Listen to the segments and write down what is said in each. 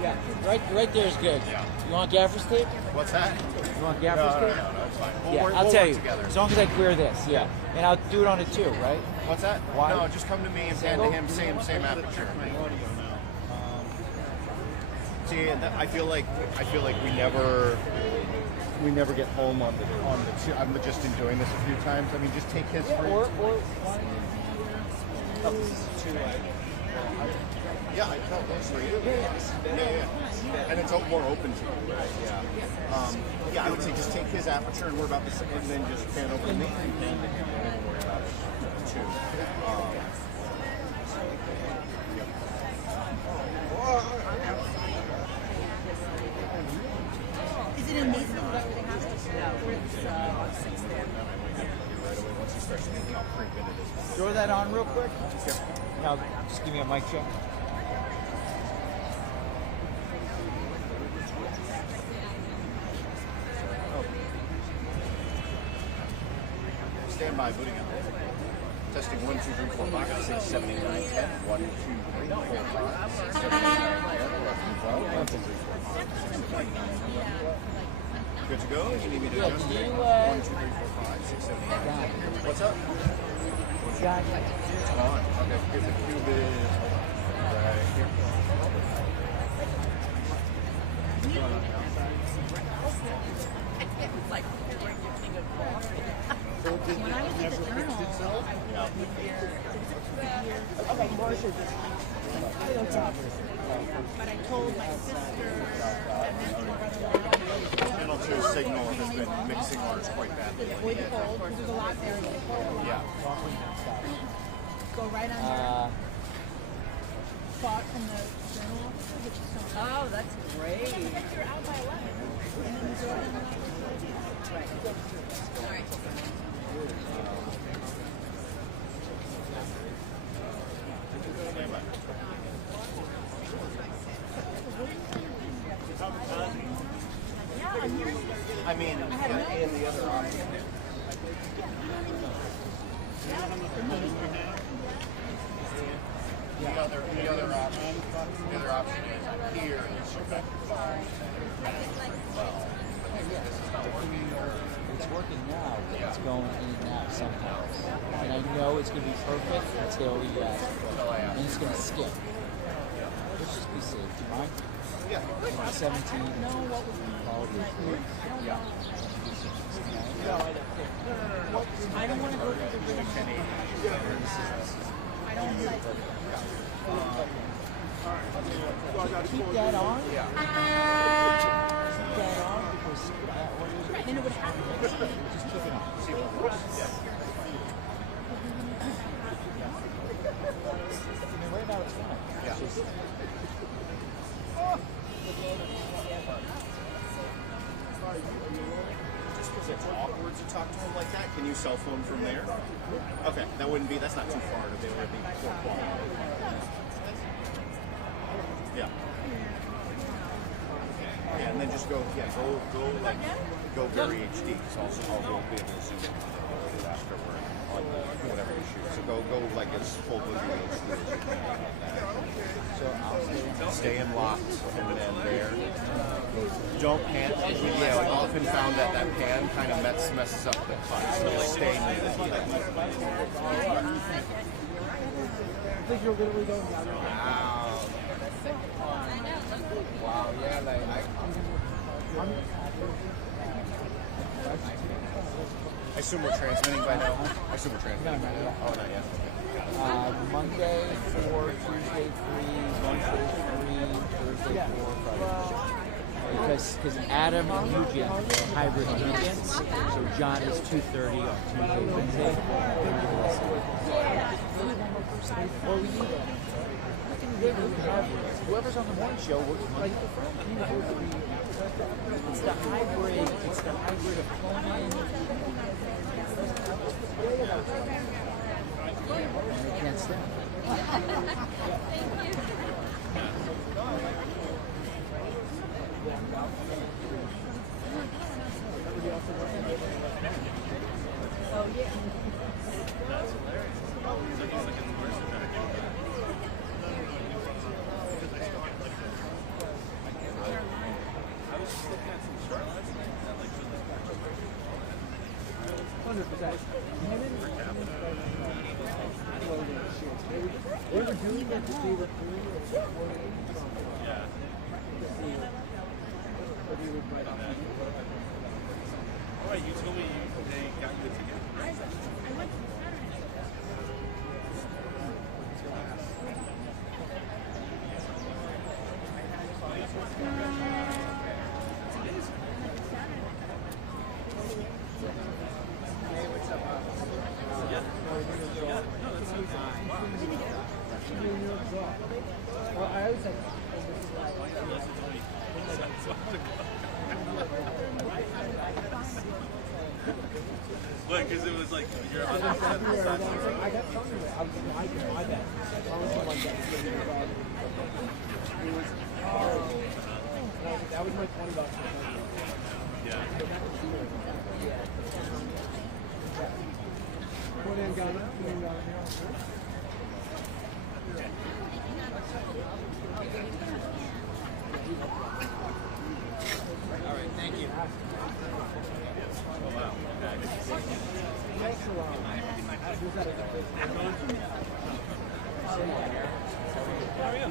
Yeah, right there is good. Yeah. You want gaffer's tape? What's that? You want gaffer's tape? No, it's fine. Yeah, We'll I'll tell work you. together. As long as I clear this, yeah. And I'll do it on it too, right? What's that? Why? No, just come to me and pan to him. Same aperture. See, and I feel like we never get home on the two. I'm just in doing this a few times. I mean, just take his for yeah, I tell those for you. Yeah. And it's more open to you, right? Yeah. Yeah, I would say just take his aperture and we're about to, and then just pan over to me and pan to him. Don't worry about it. Two. Is it in these things everything has to Throw that on real quick. Now, just give me a mic check. Stand by, booting up. Testing 1, 2, 3, 4, 5, 6, 7, 8, 9, 10. 1, 2, 3, 4, 5, 6, 7, 8, 9, 10, 11, 12, 1, 2, 3, 4, 5, 6, 7, 8, 9, 10. Good to go? You need me to adjust it? 1, 2, 3, 4, 5, 6, 7, 8, 9. What's up? Got it. It's on. Okay, here's the cube is right here. It's like when I was at the journal, but I told my sister and then my brother-in-law. Channel 2 signal has been mixing ours quite badly. Avoid the cold, because there's a lot there. Yeah. Go right under. Fought from the journal officer, which is so nice. Oh, that's great. You're out by 11. And then Zohran Mamdani. Right. All right. I mean, and the other option. The other option is here is your well, this is not working. It's working now, but it's going in and out sometimes. And I know it's going to be perfect until we and it's going to skip. Let's just be safe. Do you mind? Yeah. 17. All Yeah. I don't want to go through the rhythm. I don't like keep that on. Yeah. Keep that on because right, and it would happen. just keep it on. Yeah. I mean, right now it's fine. Yeah. It's just, Just because it's awkward to talk to him like that, can you cell phone from there? Okay, that's not too far to be able to be poor quality. Yeah. Yeah, and then just go very HD. So I'll be able to zoom in after we're on whatever you shoot. So go like as full boogie HD as you can. so I'll Stay in locked and then there. Don't pan. Yeah, like often found that pan kind of messes up the cut. So stay in the I think you're literally going down there. Wow. Wow, yeah, like I assume we're transmitting by now. I assume we're transmitting by now. Oh, not yet. Monday 4, Tuesday 3, Wednesday 3, Thursday 4, Friday 4. Because Adam and Eugene are hybrid weekends, so John is 2:30 on Tuesday, Wednesday. Or we have whoever's on the morning show works like it's the hybrid of phone-in. And they can't stand Oh, yeah. They were doing that to see what Yeah. All right, you told me they got you a ticket. What? Because it was like you're on the side. I got something there. I was like, my bad. That was my $20. Yeah. Put in Ghana. All right, thank you. Oh wow. Thanks a lot. How are you?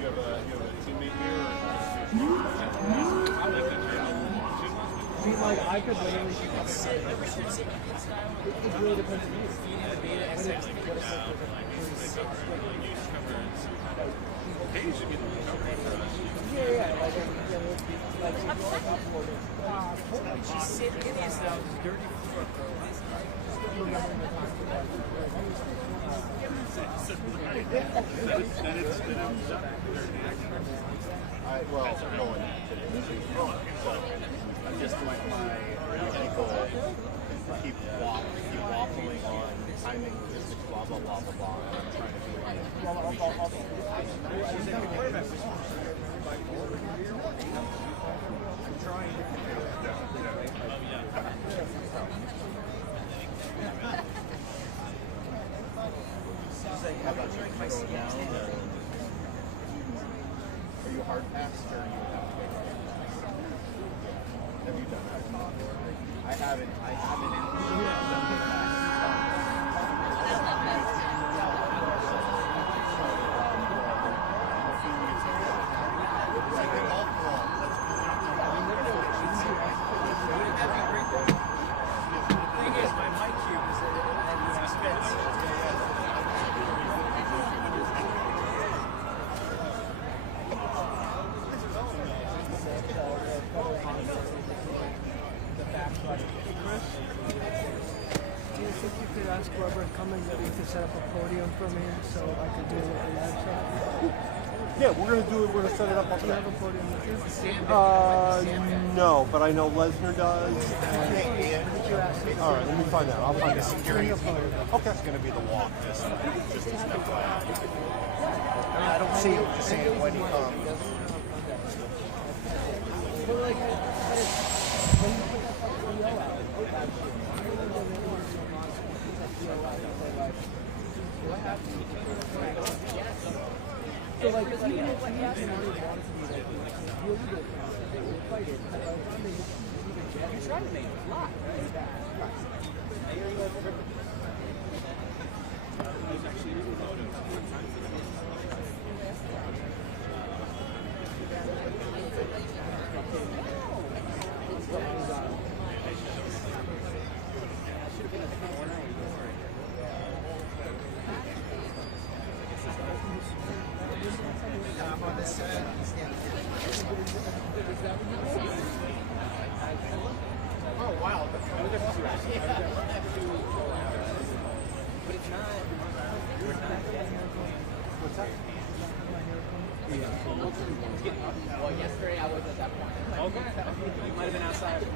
You have a teammate here? I mean, like, I could literally shoot up it really depends on you. Yeah, like, She's sitting in his dirty floor, Well, going I just like my ankle keep waffling on timing logistics, blah blah blah blah blah. And I'm trying to be like, I'm trying how about you my seat now? Are you hard passed or are you have you done that? I haven't do you think you could ask whoever coming that we could set up a podium for me so I could do a live chat? Yeah, we're gonna set it up up Do you there. have a podium with you? No, but I know Lesnar does. Did you ask him? All right, let me find out. I'll find out. security. Okay. It's going to be the walk. Just as an FYI. I don't see him. Just saying when he comes. But like, when you put that fucking PO out, what happened? So like, even if you wanted to be like, you're good, you're fighting, by the time they even get You're trying to make it fly, right? I'm on this side. Oh wow! That's What's that? Well, yesterday I was at that point. Okay. You might have been outside. You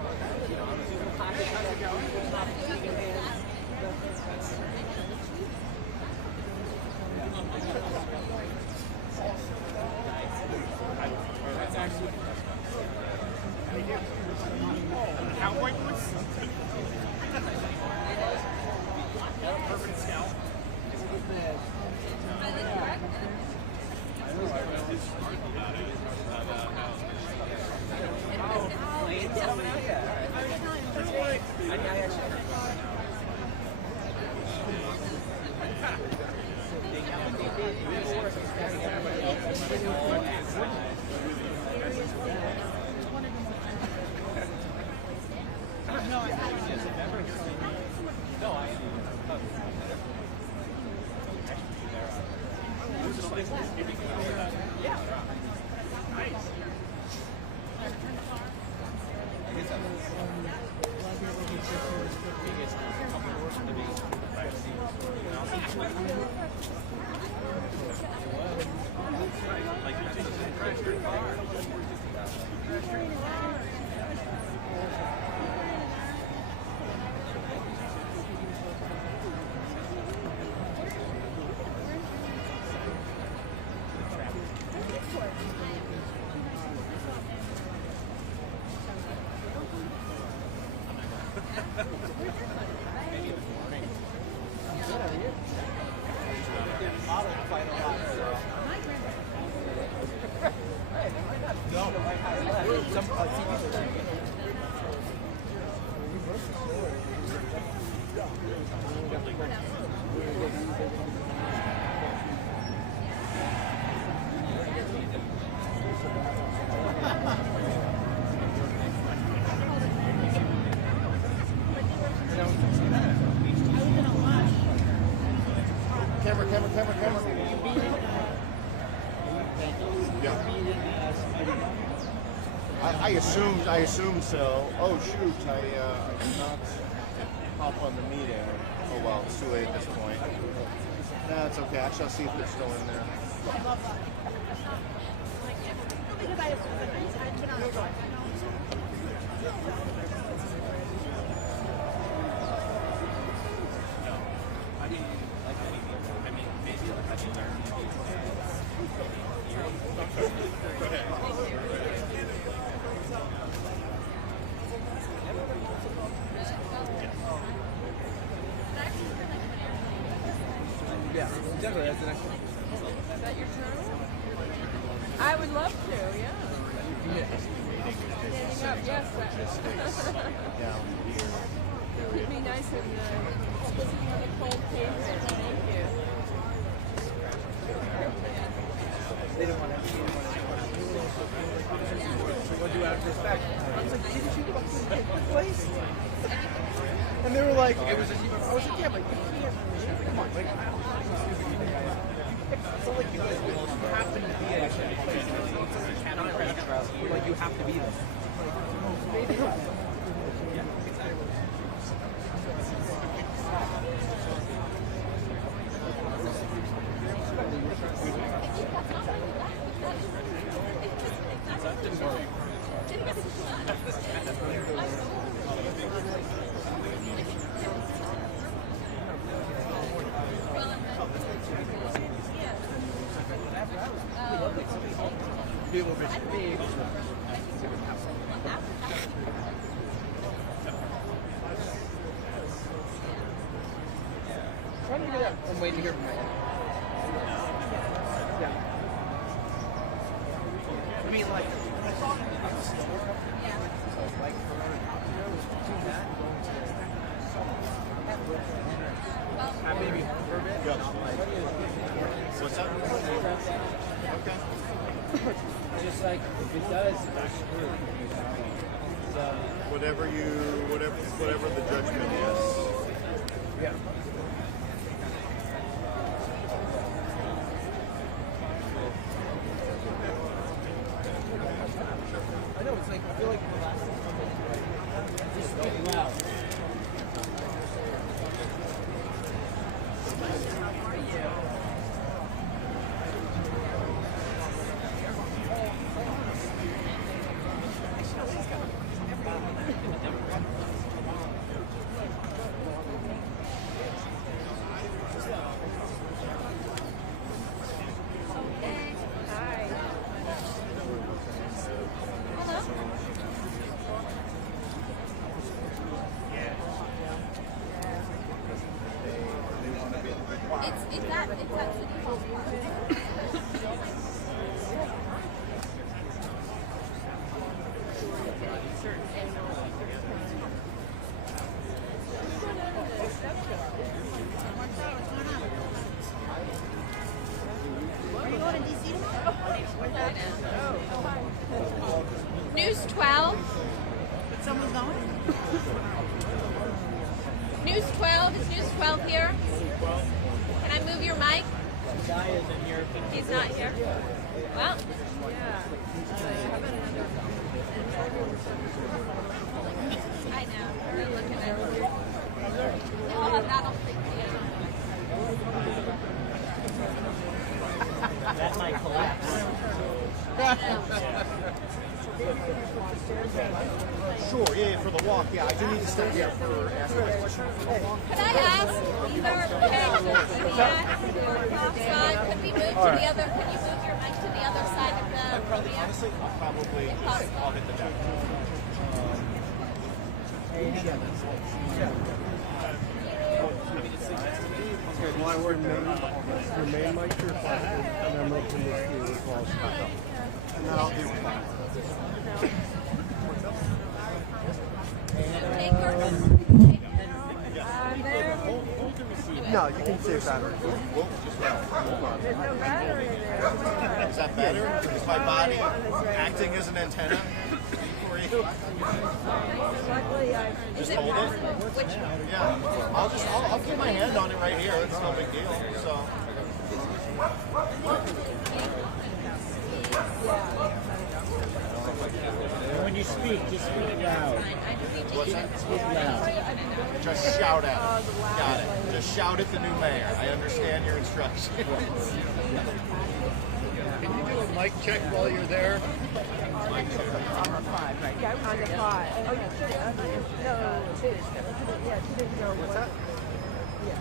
know, I was using the pocket. That's actually cowboy boots. Perfect scout. I assume so. Oh shoot, I did not hop on the meeting. Oh well, it's too late at this point. Nah, it's okay. Actually, I'll see if they're still in there. Yeah, exactly. That's the next one. Is that your turn? I would love to, yeah. Standing up, yes. Keep me nice and sitting on the cold pavement. Thank you. They don't want to. What do you have to respect? I was like, didn't you fucking take the place? And they were like, it was just, I was like, yeah, but you can't. Come on, like, it's not like you guys happen to be at a certain place. You cannot rest. Like, you have to be there. I'm waiting to hear from you. Yeah. I mean, like, maybe for a bit. What's up? Okay. Just like if it does, it's screwed. So, Whatever the judgment is. Yeah. I know, it's like, I feel like the last just speak loud. It's at City Hall Park. News 12. Someone's going? News 12. Is News 12 here? Can I move your mic? Guy isn't here. He's not here. Well. I know. They're looking at it. Oh, that'll freak me out. That might collapse. Sure, yeah, for the walk, yeah. I do need to step here for asking a question. Could I ask either Scott, could we move to the other, could you move your mic to the other side of the podium? Honestly, probably I'll hit the deck. Okay, why we're your main mic to your platform, and I'm going to this to you as well. And then I'll do No, you can save battery. There's no battery there. Is that better? Is my body acting as an antenna for you? Luckily, I Just hold it. Yeah. I'll keep my hand on it right here. It's no big deal. So. When you speak, just speak loud. What's that? Speak loud. Just shout at it. Got it. Just shout at the new mayor. I understand your instructions. Can you do a mic check while you're there? Yeah, on the 5. Oh, you should. No, 2. Yeah, 2 days ago. What's that? Yeah.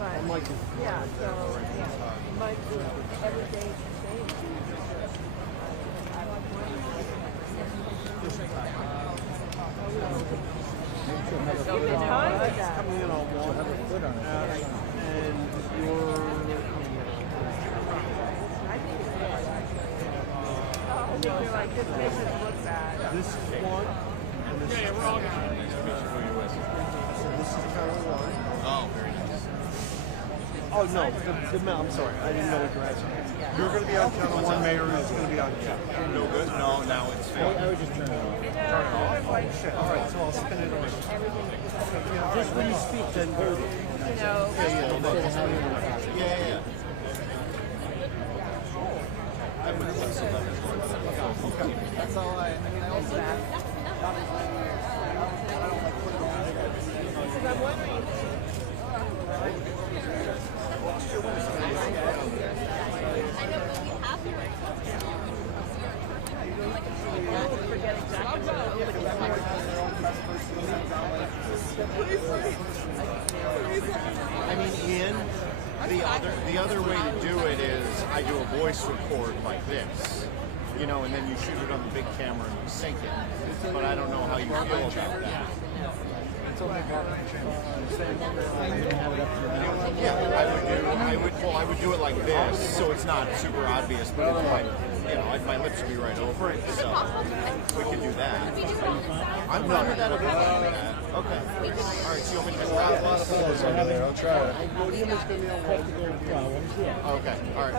Right. Yeah, so, yeah. Mic every day is the same. You've been trying with that. Coming in on one, and You're like, this makes it look bad. this is one, and this is we're all going. So this is kind of one. Oh, very nice. Oh no, I'm sorry, I didn't know what you're asking. You're going to be on channel one, Mayor is going to be on channel. No good? No, now it's failing. I would just turn it off. Oh shit! All right, so I'll spin it over. Just when you speak, then hold it. Yeah. That's all I mean, I also Because I'm wondering. I know, but we have to Forget exactly I mean, Ian, the other way to do it is I do a voice record like this, you know, and then you shoot it on the big camera and you sync it. But I don't know how you feel about that. Yeah, I would do it like this, so it's not super obvious, but my lips would be right over it. So we could do that. I'm fine with that. Okay. All right, so you want me to just wrap this? I'll try it. Okay, all right.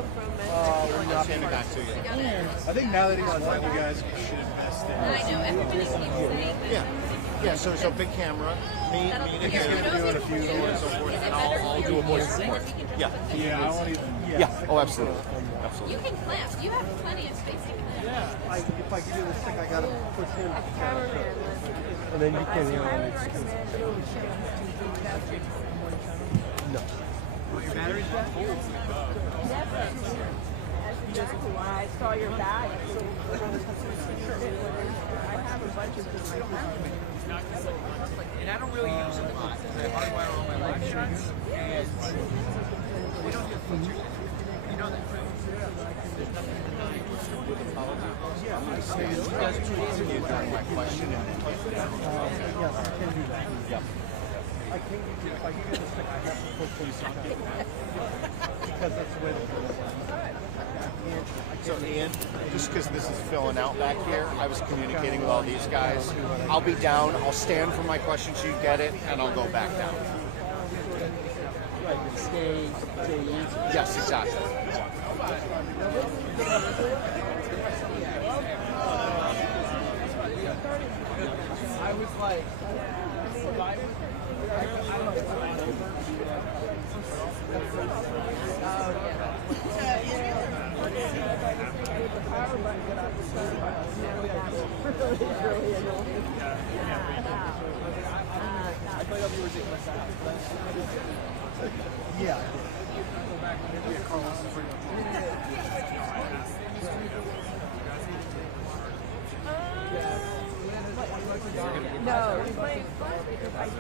I'll stand it back to you. I think now that he's on you guys should invest in. I know, everybody keeps saying that. Yeah, so big camera, me and him, doing a few so on and so forth, and I'll do a voice record. Yeah. Yeah, I won't even. Yeah. Oh, absolutely. You can clamp. You have plenty of space. You can clamp. If I can do this thing, I gotta push in. And then you can. No. Your battery's back? exactly why I saw your bag. So I have a bunch of things. And I don't really use it a lot because I hardwire all my live shots. And we don't get features. You know that, right? There's nothing to deny. You guys are too easy during my question. Yes, I can do that. Yeah. I can't give you, if I give you the stick, I have to push them because that's the way the girls are. So Ian, just because this is filling out back here, I was communicating with all these guys. I'll be down, I'll stand for my question so you get it, and I'll go back down. Right, stay the answer. Yes, exactly. I was like, Yeah. No, we played fun because I just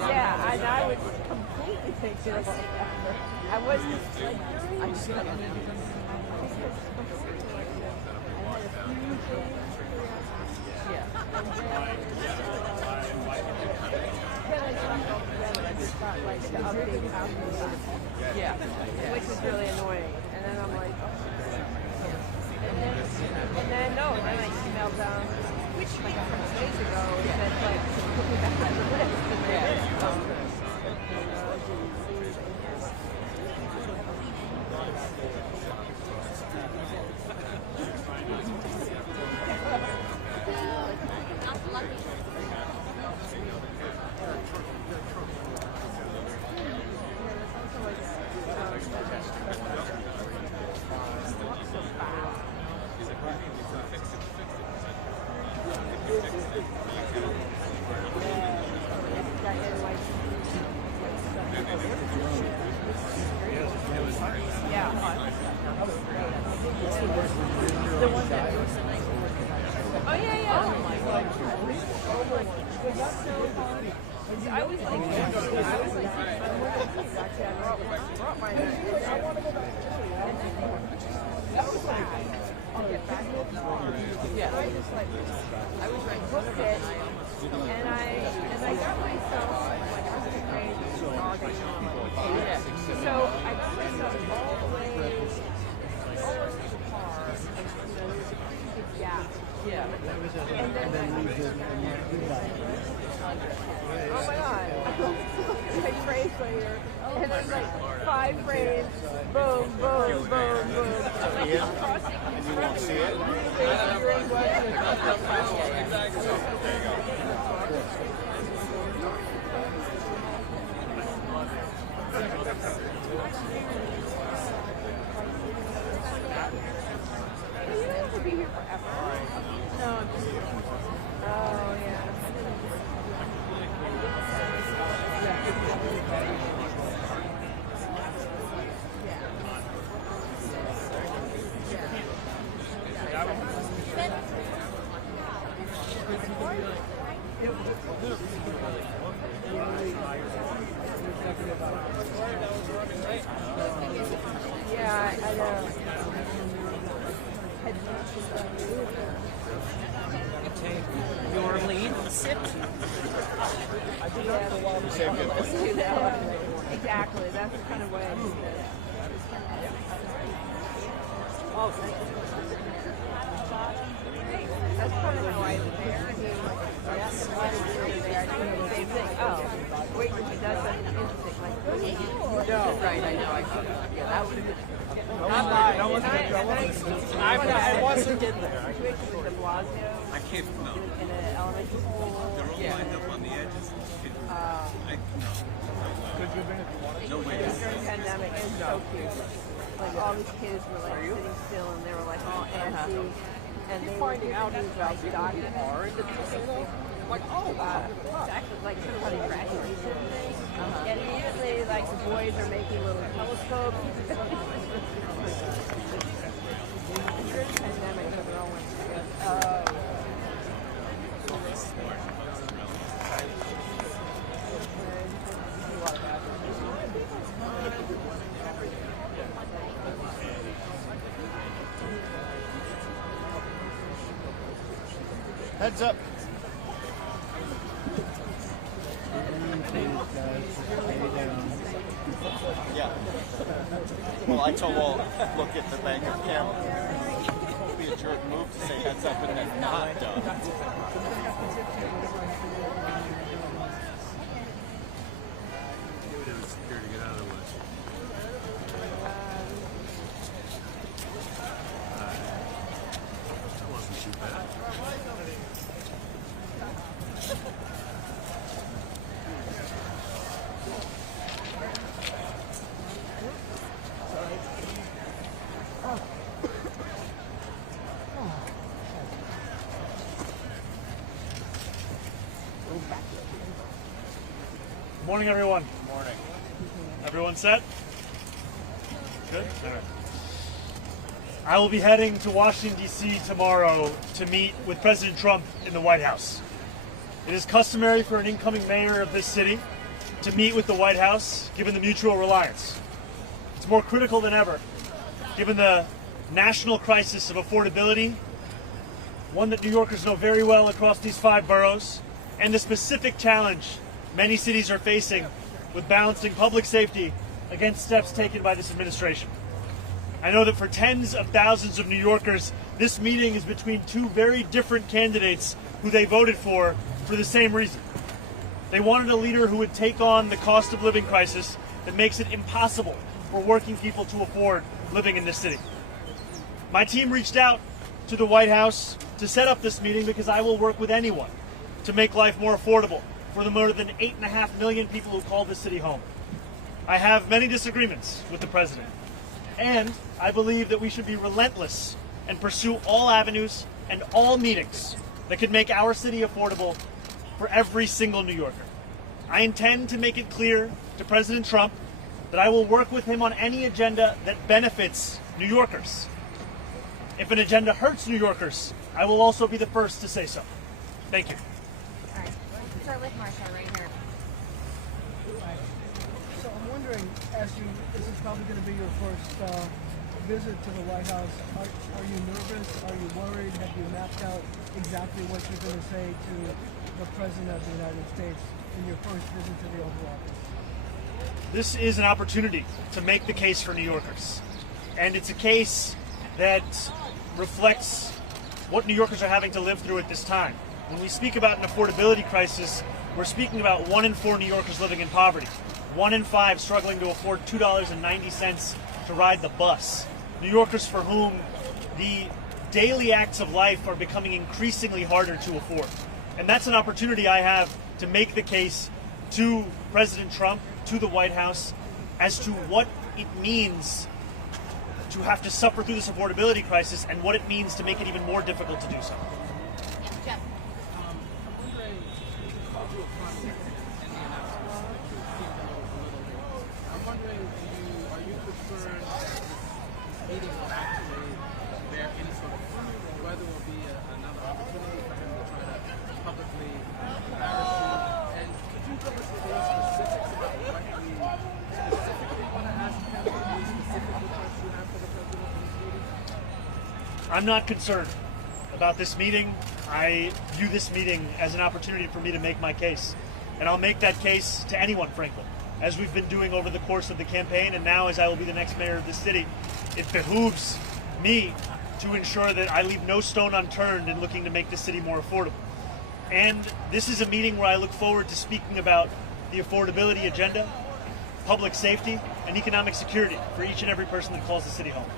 yeah, and I would completely take this. I wasn't like I just got yeah, which is really annoying. And then I'm like, and then I emailed them, which like 6 days ago, and said like, put me back on the list. And they did. Oh my god. Like phrase later. And then like 5 frames. Boom, boom, boom, boom. You won't see it? You don't have to be here forever. No, I'm just oh, yeah. Yeah, I know. your lead, sit. You saved it. Let's do that. Exactly. That's the kind of way I do it. Oh, thank you. That's kind of how I do it. Same thing. Oh, wait, when she does something interesting, like, no. Right, I know. Yeah, that would have been. I wasn't in there. I came from no. In an elementary school. They're all lined up on the edges. No way. During the pandemic, it was so cute. Like all these kids were like sitting still and they were like all antsy. And they were finding out about Dr. R in the casino. Like, oh, it's actually like sort of like a graduation thing. And immediately, like, the boys are making little telescopes. During the pandemic, so they're all went together. Heads up. Yeah. Well, I told Walt, look at the bank of camera. It would be a jerk move to say heads up and then not done. Good morning, everyone. Good morning. Everyone set? Good? All right. I will be heading to Washington, D.C. tomorrow to meet with President Trump in the White House. It is customary for an incoming mayor of this city to meet with the White House, given the mutual reliance. It's more critical than ever, given the national crisis of affordability, one that New Yorkers know very well across these 5 boroughs, and the specific challenge many cities are facing with balancing public safety against steps taken by this administration. I know that for tens of thousands of New Yorkers, this meeting is between 2 very different candidates who they voted for the same reason. They wanted a leader who would take on the cost of living crisis that makes it impossible for working people to afford living in this city. My team reached out to the White House to set up this meeting because I will work with anyone to make life more affordable for the more than 8.5 million people who call this city home. I have many disagreements with the president, and I believe that we should be relentless and pursue all avenues and all meetings that could make our city affordable for every single New Yorker. I intend to make it clear to President Trump that I will work with him on any agenda that benefits New Yorkers. If an agenda hurts New Yorkers, I will also be the first to say so. Thank you. All right, let's start with Marsha right here. So I'm wondering, this is probably going to be your first visit to the White House. Are you nervous? Are you worried? Have you mapped out exactly what you're going to say to the President of the United States in your first visit to the Oval Office? This is an opportunity to make the case for New Yorkers. And it's a case that reflects what New Yorkers are having to live through at this time. When we speak about an affordability crisis, we're speaking about 1 in 4 New Yorkers living in poverty, 1 in 5 struggling to afford $2.90 to ride the bus. New Yorkers for whom the daily acts of life are becoming increasingly harder to afford. And that's an opportunity I have to make the case to President Trump, to the White House, as to what it means to have to suffer through this affordability crisis and what it means to make it even more difficult to do so. Jeff. I'm wondering, are you concerned meeting will actually bear any sort of fruit, or whether it will be another opportunity for him to try to publicly embarrass you? And could you give us any specifics about what we specifically want to ask him, or any specific requests you have for the president of this meeting? I'm not concerned about this meeting. I view this meeting as an opportunity for me to make my case. And I'll make that case to anyone, frankly, as we've been doing over the course of the campaign, and now as I will be the next mayor of this city. It behooves me to ensure that I leave no stone unturned in looking to make this city more affordable. And this is a meeting where I look forward to speaking about the affordability agenda, public safety, and economic security for each and every person that calls the city home.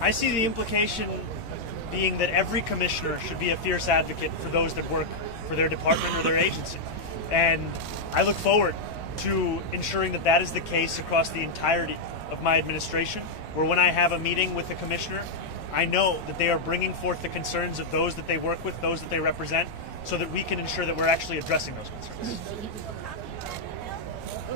I see the implication being that every commissioner should be a fierce advocate for those that work for their department or their agency. And I look forward to ensuring that that is the case across the entirety of my administration, where when I have a meeting with the commissioner, I know that they are bringing forth the concerns of those that they work with, those that they represent, so that we can ensure that we're actually addressing those concerns.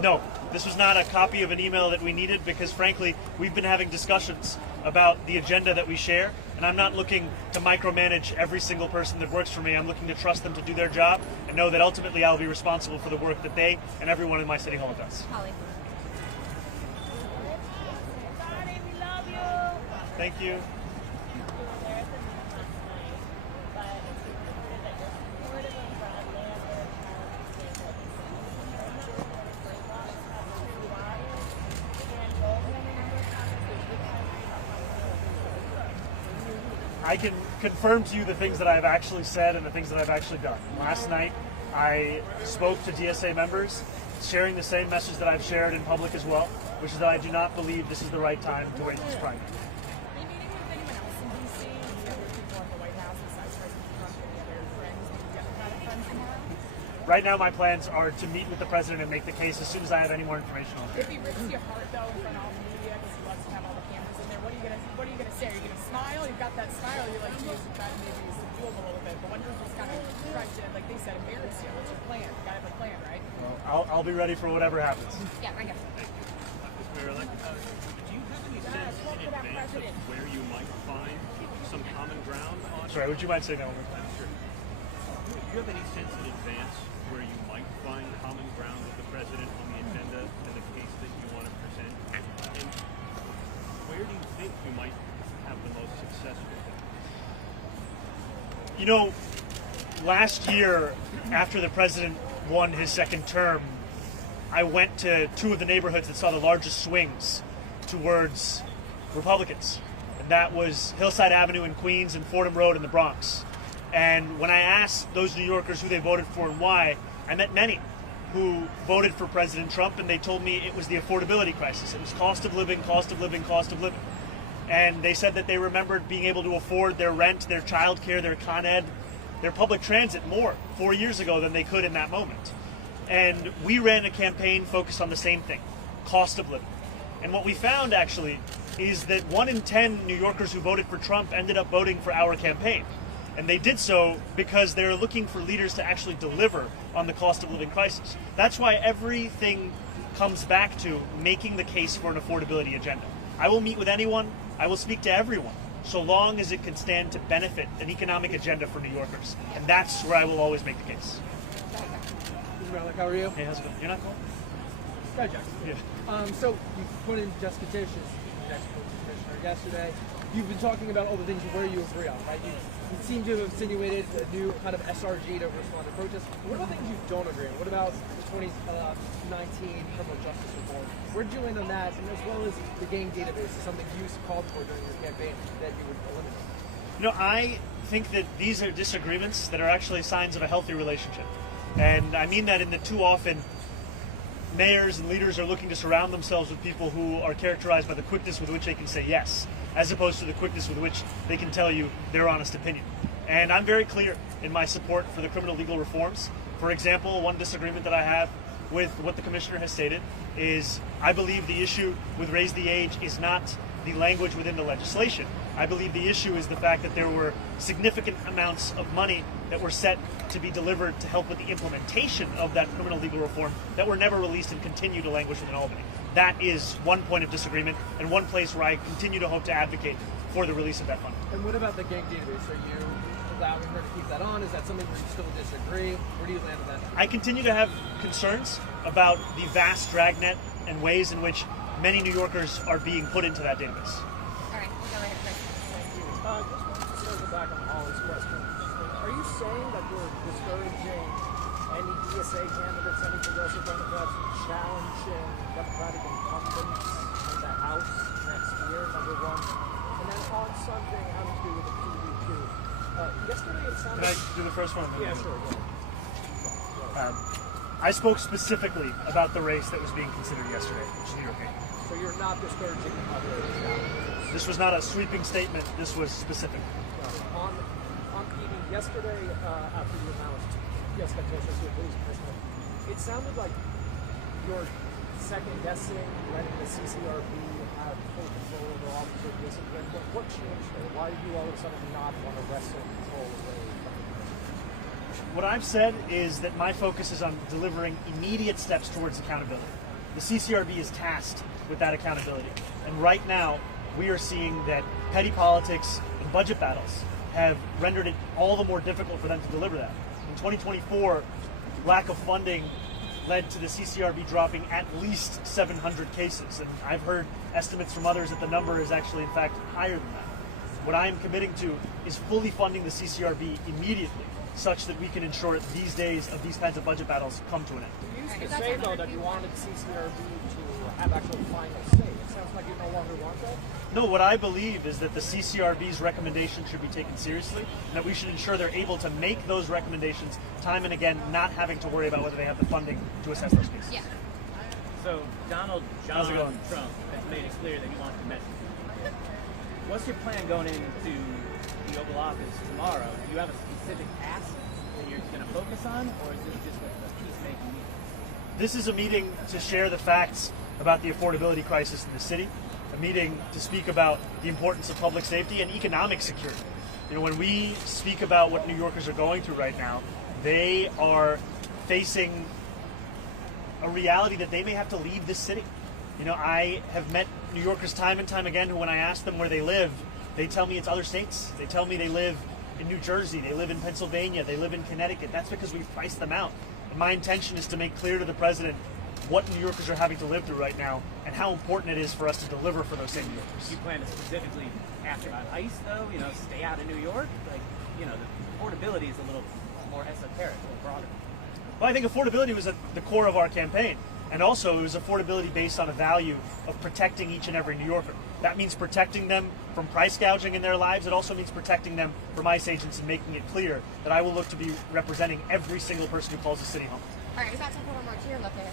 No, this was not a copy of an email that we needed because, frankly, we've been having discussions about the agenda that we share, and I'm not looking to micromanage every single person that works for me. I'm looking to trust them to do their job and know that ultimately I'll be responsible for the work that they and everyone in my city hall does. Holly. Thank you. I can confirm to you the things that I've actually said and the things that I've actually done. Last night, I spoke to DSA members, sharing the same message that I've shared in public as well, which is that I do not believe this is the right time to wait this primary. Are you meeting with anyone else in D.C.? The other people at the White House besides President Trump and the other friends, maybe Democratic friends tomorrow? Right now, my plans are to meet with the president and make the case as soon as I have any more information on it. If he rips your heart, though, in front of all the media, because he loves to have all the cameras in there, what are you gonna say? Are you gonna smile? You've got that smile. You're like, geez, you try to maybe subdue him a little bit. But when you're just kind of trying to, like they said, embarrass you, what's your plan? You gotta have a plan, right? Well, I'll be ready for whatever happens. Yeah, I guess. Mr. Mayor, do you have any sense in advance of where you might find some common ground on? Sorry, would you mind saying that one more time? Sure. Do you have any sense in advance where you might find common ground with the president on the agenda and the case that you want to present? And where do you think you might have the most success with it? You know, last year, after the president won his second term, I went to two of the neighborhoods that saw the largest swings towards Republicans. And that was Hillside Avenue in Queens and Fordham Road in the Bronx. And when I asked those New Yorkers who they voted for and why, I met many who voted for President Trump, and they told me it was the affordability crisis. It was cost of living, cost of living, cost of living. And they said that they remembered being able to afford their rent, their child care, their Con Ed, their public transit more 4 years ago than they could in that moment. And we ran a campaign focused on the same thing, cost of living. And what we found actually is that 1 in 10 New Yorkers who voted for Trump ended up voting for our campaign. And they did so because they're looking for leaders to actually deliver on the cost of living crisis. That's why everything comes back to making the case for an affordability agenda. I will meet with anyone, I will speak to everyone, so long as it can stand to benefit an economic agenda for New Yorkers. And that's where I will always make the case. Mr. Malik, how are you? Hey, how's it going? You're not calling? Hi, Jackson. Yeah. So you put in Jessica Tisch as next commissioner yesterday. You've been talking about all the things where you agree on, right? You seem to have insinuated a new kind of SRG to respond to protests. What about things you don't agree on? What about the 2019 criminal justice reform? Where'd you land on that? And as well as the gang database is something you called for during your campaign that you would eliminate. You know, I think that these are disagreements that are actually signs of a healthy relationship. And I mean that in that too often mayors and leaders are looking to surround themselves with people who are characterized by the quickness with which they can say yes, as opposed to the quickness with which they can tell you their honest opinion. And I'm very clear in my support for the criminal legal reforms. For example, one disagreement that I have with what the commissioner has stated is I believe the issue with raise the age is not the language within the legislation. I believe the issue is the fact that there were significant amounts of money that were set to be delivered to help with the implementation of that criminal legal reform that were never released and continue to languish within Albany. That is one point of disagreement and one place where I continue to hope to advocate for the release of that funding. And what about the gang database? Are you allowing her to keep that on? Is that something where you still disagree? Where do you land on that? I continue to have concerns about the vast dragnet and ways in which many New Yorkers are being put into that database. All right, we'll go ahead, Chris. Just wanted to circle back on Holly's question. Are you saying that you're discouraging any DSA candidates, any progressive Democrats, from challenging Democratic incumbents in the House next year, number one? And then on something having to do with the PDQ. Yesterday it sounded... Can I do the first one? Yeah, sure. Go ahead. I spoke specifically about the race that was being considered yesterday, which is New York 8. So you're not discouraging other challenges? This was not a sweeping statement. This was specific. On PD, yesterday, after you announced Jessica Tisch as your police commissioner, it sounded like you're second-guessing letting the CCRB have full control over officer discipline. What changed there? Why did you all of a sudden not want to wrestle control away from the What I've said is that my focus is on delivering immediate steps towards accountability. The CCRB is tasked with that accountability. And right now, we are seeing that petty politics and budget battles have rendered it all the more difficult for them to deliver that. In 2024, lack of funding led to the CCRB dropping at least 700 cases. And I've heard estimates from others that the number is actually, in fact, higher than that. What I am committing to is fully funding the CCRB immediately, such that we can ensure that these days of these kinds of budget battles come to an end. You used to say, though, that you wanted CCRB to have actual final say. It sounds like you no longer want that? No, what I believe is that the CCRB's recommendations should be taken seriously, and that we should ensure they're able to make those recommendations time and again, not having to worry about whether they have the funding to assess those cases. Yeah. So Donald How's it John going? Trump has made it clear that he wants to mess with you. What's your plan going into the Oval Office tomorrow? Do you have a specific task that you're going to focus on, or is this just a peacemaking meeting? This is a meeting to share the facts about the affordability crisis in the city, a meeting to speak about the importance of public safety and economic security. You know, when we speak about what New Yorkers are going through right now, they are facing a reality that they may have to leave this city. You know, I have met New Yorkers time and time again who, when I ask them where they live, they tell me it's other states. They tell me they live in New Jersey, they live in Pennsylvania, they live in Connecticut. That's because we've priced them out. And my intention is to make clear to the president what New Yorkers are having to live through right now and how important it is for us to deliver for those same New Yorkers. You plan to specifically ask about ICE, though? You know, stay out of New York? Like, you know, the affordability is a little more esoteric, a little broader. Well, I think affordability was at the core of our campaign. And also, it was affordability based on a value of protecting each and every New Yorker. That means protecting them from price gouging in their lives. It also means protecting them from ICE agents and making it clear that I will look to be representing every single person who calls the city home. All right, we got time for one more. Cheer up there.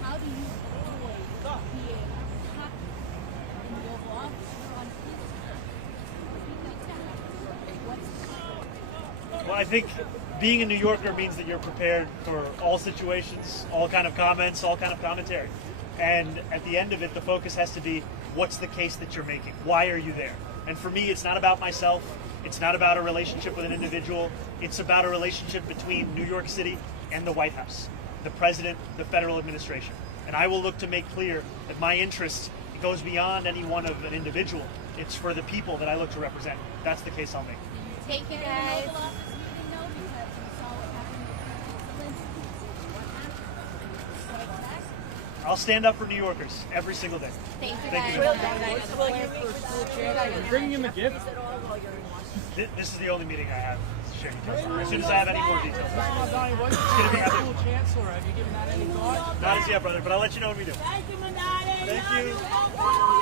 How do you avoid being attacked in the Oval Office or on Well, I think being a New Yorker means that you're prepared for all situations, all kind of comments, all kind of commentary. And at the end of it, the focus has to be, what's the case that you're making? Why are you there? And for me, it's not about myself. It's not about a relationship with an individual. It's about a relationship between New York City and the White House, the president, the federal administration. And I will look to make clear that my interest goes beyond any one of an individual. It's for the people that I look to represent. That's the case I'll make. Thank you, guys. I'll stand up for New Yorkers every single day. Thank you, Thank guys. you. Bringing him a gift? This is the only meeting I have to share details. As soon as I have any more details. Mamdani, what's It's going to be school chancellor? Have you given that any thought? Not as yet, brother, but I'll let you know when we do. Thank you, Mamdani. Thank you.